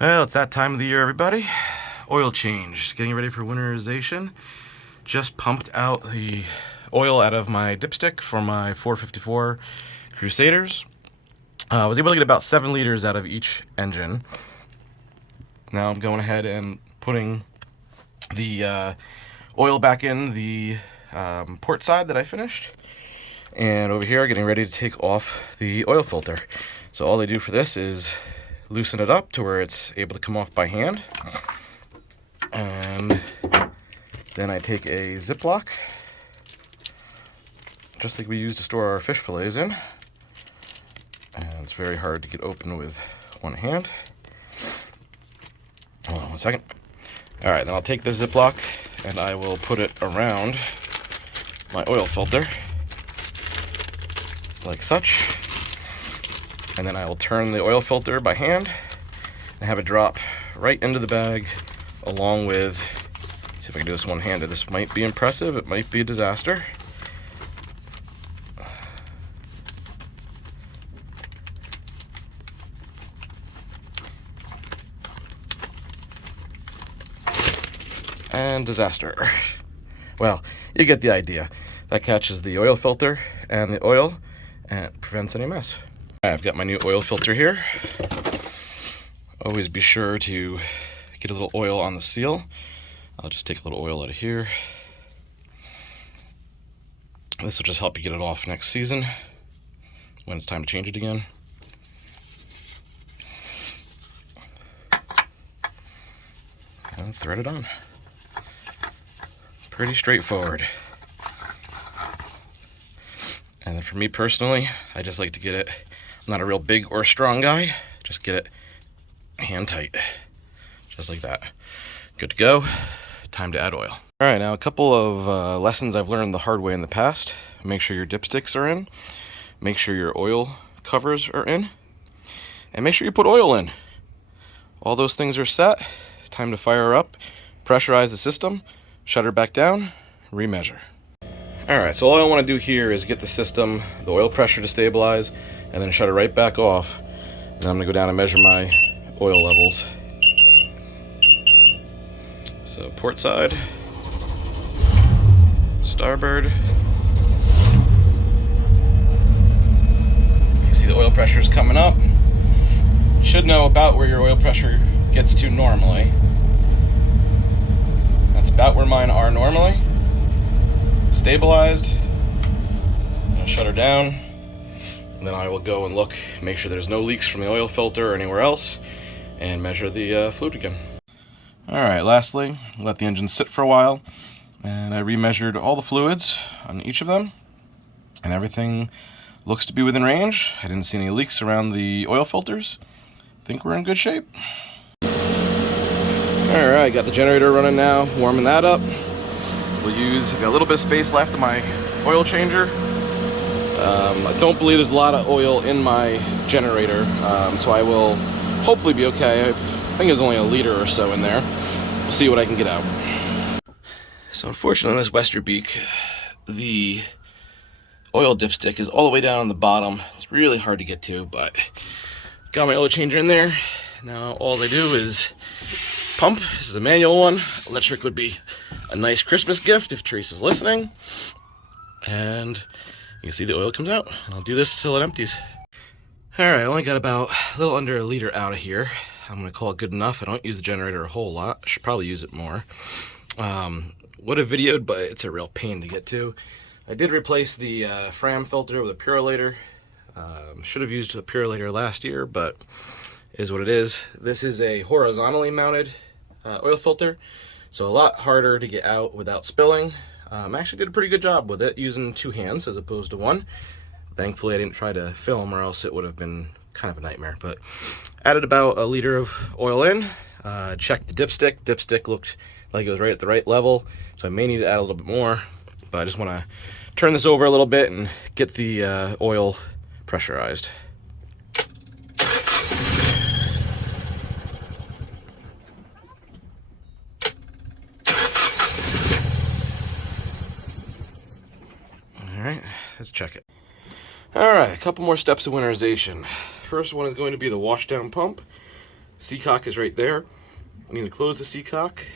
Well, it's that time of the year, everybody. Oil change, getting ready for winterization. Just pumped out the oil out of my dipstick for my 454 Crusaders. I was able to get about 7 liters out of each engine. Now I'm going ahead and putting the oil back in the port side that I finished. And over here, getting ready to take off the oil filter. So all they do for this is loosen it up to where it's able to come off by hand. And then I take a Ziploc, just like we use to store our fish fillets in. And it's very hard to get open with one hand. Hold on one second. All right, then I'll take the Ziploc and I will put it around my oil filter, like such. And then I will turn the oil filter by hand and have it drop right into the bag along with, let's see if I can do this one-handed. This might be impressive, it might be a disaster. And disaster. Well, you get the idea. That catches the oil filter and the oil and prevents any mess. I've got my new oil filter here. Always be sure to get a little oil on the seal. I'll just take a little oil out of here. This will just help you get it off next season when it's time to change it again. And thread it on. Pretty straightforward. And then for me personally, I just like to get it, I'm not a real big or strong guy, just get it hand tight, just like that. Good to go. Time to add oil. All right, now a couple of lessons I've learned the hard way in the past. Make sure your dipsticks are in, make sure your oil covers are in, and make sure you put oil in. All those things are set. Time to fire up, pressurize the system, shut her back down, remeasure. All right, so all I want to do here is get the system, the oil pressure to stabilize, and then shut it right back off. And then I'm gonna go down and measure my oil levels. So port side, starboard. You see the oil pressure is coming up. You should know about where your oil pressure gets to normally. That's about where mine are normally. Stabilized. I'm gonna shut her down. And then I will go and look, make sure there's no leaks from the oil filter or anywhere else, and measure the fluid again. All right, lastly, let the engine sit for a while, and I remeasured all the fluids on each of them, and everything looks to be within range. I didn't see any leaks around the oil filters. I think we're in good shape. All right, got the generator running now, warming that up. I've got a little bit of space left in my oil changer. I don't believe there's a lot of oil in my generator, so I will hopefully be okay. I think there's only a liter or so in there. We'll see what I can get out. So unfortunately on this Westerbeek, the oil dipstick is all the way down on the bottom. It's really hard to get to, but got my oil changer in there. Now all they do is pump. This is a manual one. Electric would be a nice Christmas gift if Teresa's listening. And you can see the oil comes out. And I'll do this till it empties. All right, I only got about a little under a liter out of here. I'm gonna call it good enough. I don't use the generator a whole lot. I should probably use it more. Would have videoed, but it's a real pain to get to. I did replace the Fram filter with a Purolator. Should have used a Purolator last year, but it is what it is. This is a horizontally mounted oil filter, so a lot harder to get out without spilling. I actually did a pretty good job with it using 2 hands as opposed to 1. Thankfully I didn't try to film or else it would have been kind of a nightmare, but added about a liter of oil in, checked the dipstick. Dipstick looked like it was right at the right level, so I may need to add a little bit more, but I just want to turn this over a little bit and get the oil pressurized. Let's check it. All right, a couple more steps of winterization. First one is going to be the washdown pump. Seacock is right there. I need to close the seacock,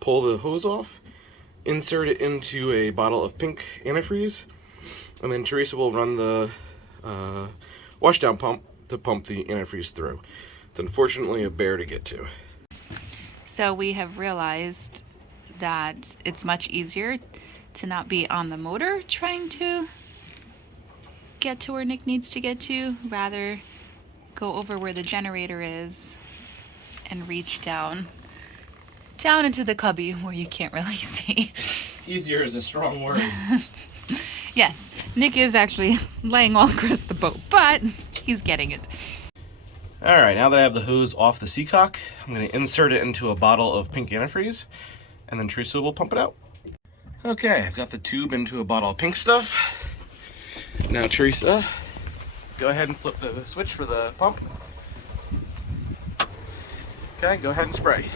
pull the hose off, insert it into a bottle of pink antifreeze, and then Teresa will run the washdown pump to pump the antifreeze through. It's unfortunately a bear to get to. So we have realized that it's much easier to not be on the motor trying to get to where Nick needs to get to, rather go over where the generator is and reach down into the cubby where you can't really see. Easier is a strong word. Yes, Nick is actually laying all across the boat, but he's getting it. All right, now that I have the hose off the seacock, I'm going to insert it into a bottle of pink antifreeze, and then Teresa will pump it out. Okay, I've got the tube into a bottle of pink stuff. Now Teresa, go ahead and flip the switch for the pump. Okay, go ahead and spray.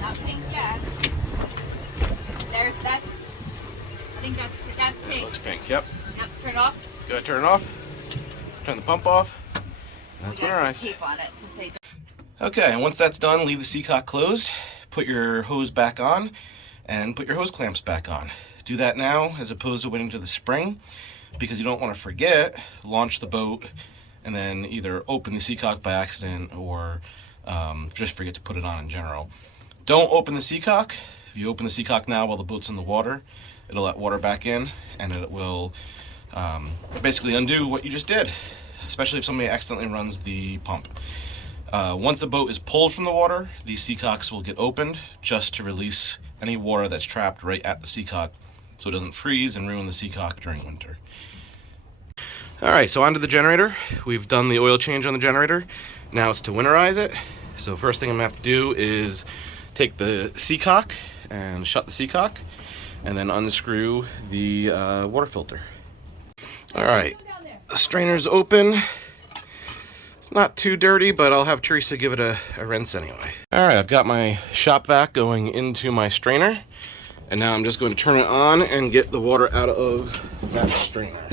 Not pink yet. I think that's pink. Looks pink, yep. Yep, turn it off. Go ahead, turn it off. Turn the pump off. That's winterized. Tape on it to say. Okay, and once that's done, leave the seacock closed, put your hose back on, and put your hose clamps back on. Do that now as opposed to waiting to the spring, because you don't want to forget, launch the boat, and then either open the seacock by accident or just forget to put it on in general. Don't open the seacock. If you open the seacock now while the boat's in the water, it'll let water back in, and it will basically undo what you just did, especially if somebody accidentally runs the pump. Once the boat is pulled from the water, the seacocks will get opened just to release any water that's trapped right at the seacock so it doesn't freeze and ruin the seacock during winter. Alright, so onto the generator. We've done the oil change on the generator. Now it's to winterize it. So first thing I'm going to have to do is take the seacock and shut the seacock, and then unscrew the water filter. Alright, the strainer's open. It's not too dirty, but I'll have Teresa give it a rinse anyway. Alright, I've got my shop vac going into my strainer, and now I'm just going to turn it on and get the water out of that strainer.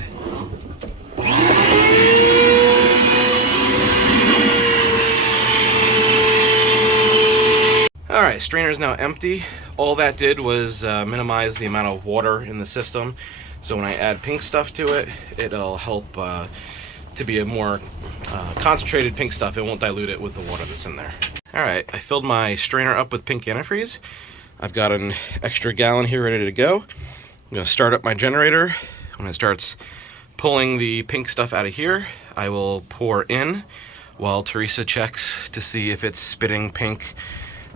Alright, strainer is now empty. All that did was minimize the amount of water in the system. So when I add pink stuff to it, it'll help to be a more concentrated pink stuff. It won't dilute it with the water that's in there. Alright, I filled my strainer up with pink antifreeze. I've got an extra gallon here ready to go. I'm going to start up my generator. When it starts pulling the pink stuff out of here, I will pour in while Teresa checks to see if it's spitting pink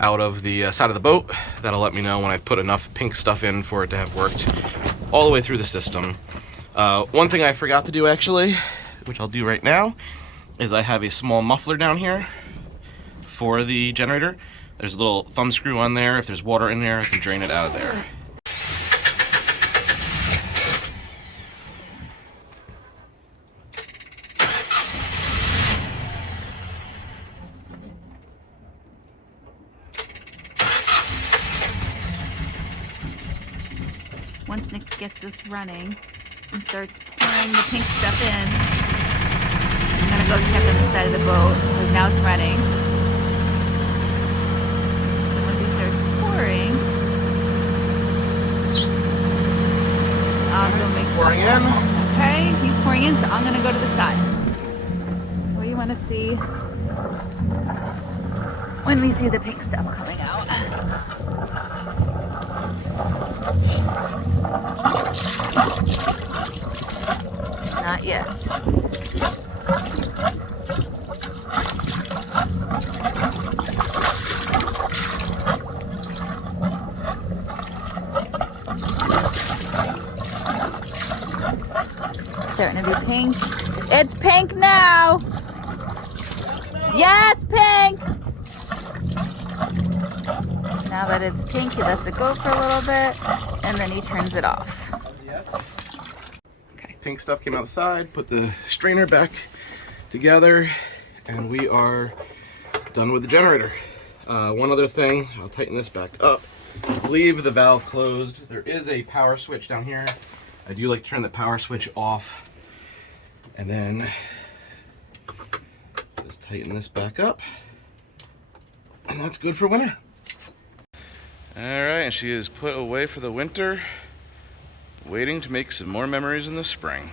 out of the side of the boat. That'll let me know when I've put enough pink stuff in for it to have worked all the way through the system. One thing I forgot to do actually, which I'll do right now, is I have a small muffler down here for the generator. There's a little thumb screw on there. If there's water in there, I can drain it out of there. Once Nick gets this running and starts pouring the pink stuff in, I'm gonna go check on the side of the boat because now it's running. So once he starts pouring, it'll make Pouring in. Okay, he's pouring in, so I'm gonna go to the side. What do you want to see when we see the pink stuff coming out? Not yet. It's starting to be pink. It's pink now! Yes, pink! Now that it's pink, he lets it go for a little bit, and then he turns it off. Okay, pink stuff came out the side, put the strainer back together, and we are done with the generator. One other thing, I'll tighten this back up. Leave the valve closed. There is a power switch down here I do like to turn the power switch off and then just tighten this back up. And that's good for winter. Alright, and she is put away for the winter, waiting to make some more memories in the spring.